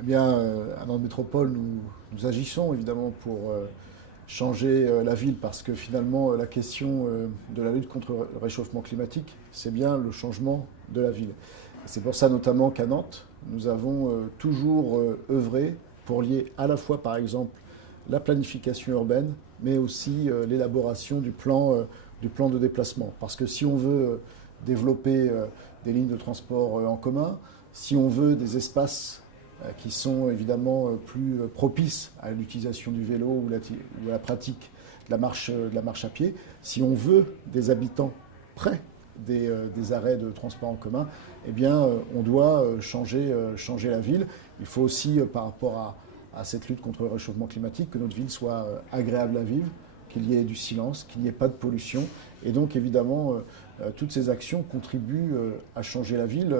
Eh bien, à Nantes Métropole, nous agissons évidemment pour changer la ville parce que finalement, la question de la lutte contre le réchauffement climatique, c'est bien le changement de la ville. C'est pour ça notamment qu'à Nantes, nous avons toujours œuvré pour lier à la fois, par exemple, la planification urbaine, mais aussi l'élaboration du plan de déplacement. Parce que si on veut développer des lignes de transport en commun, si on veut des espaces qui sont évidemment plus propices à l'utilisation du vélo ou à la pratique de la marche à pied, si on veut des habitants près des arrêts de transport en commun, eh bien, on doit changer la ville. Il faut aussi, par rapport à cette lutte contre le réchauffement climatique, que notre ville soit agréable à vivre, qu'il y ait du silence, qu'il n'y ait pas de pollution. Et donc, évidemment, toutes ces actions contribuent à changer la ville.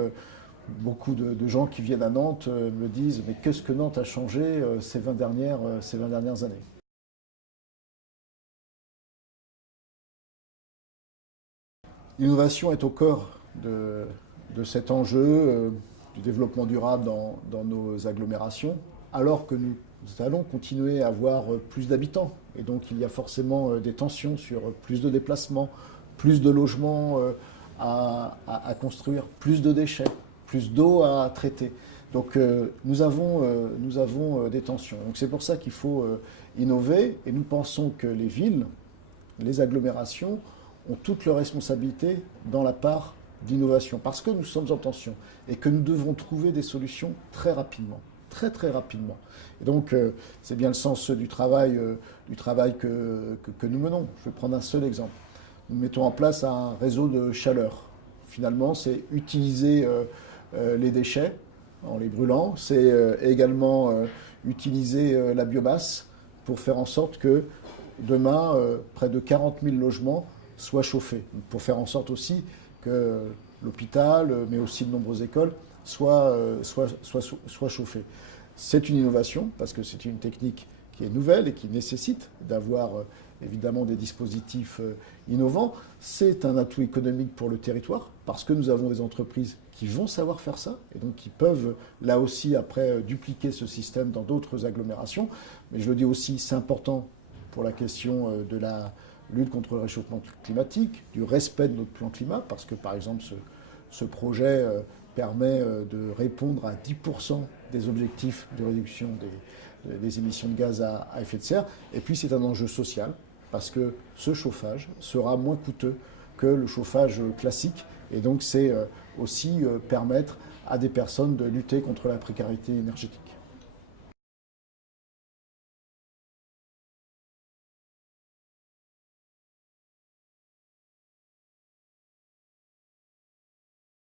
Beaucoup de gens qui viennent à Nantes me disent mais qu'est-ce que Nantes a changé ces 20 dernières années. L'innovation est au cœur de cet enjeu du développement durable dans nos agglomérations, alors que nous allons continuer à avoir plus d'habitants. Et donc il y a forcément des tensions sur plus de déplacements, plus de logements à construire, plus de déchets, plus d'eau à traiter. Donc nous avons des tensions. Donc c'est pour ça qu'il faut innover et nous pensons que les villes, les agglomérations ont toutes leurs responsabilités dans la part d'innovation parce que nous sommes en tension et que nous devons trouver des solutions très rapidement, très très rapidement. Et donc c'est bien le sens du travail que nous menons. Je vais prendre un seul exemple. Nous mettons en place un réseau de chaleur. Finalement, c'est utiliser les déchets en les brûlant, c'est également utiliser la biomasse pour faire en sorte que demain, près de 40 000 logements soient chauffés, pour faire en sorte aussi que l'hôpital, mais aussi de nombreuses écoles, soient chauffés. C'est une innovation, parce que c'est une technique qui est nouvelle et qui nécessite d'avoir évidemment des dispositifs innovants. C'est un atout économique pour le territoire, parce que nous avons des entreprises qui vont savoir faire ça, et donc qui peuvent là aussi après dupliquer ce système dans d'autres agglomérations. Mais je le dis aussi, c'est important pour la question de la lutte contre le réchauffement climatique, du respect de notre plan climat, parce que par exemple ce projet permet de répondre à 10% des objectifs de réduction des émissions de gaz à effet de serre. Et puis c'est un enjeu social, parce que ce chauffage sera moins coûteux que le chauffage classique. Et donc c'est aussi permettre à des personnes de lutter contre la précarité énergétique.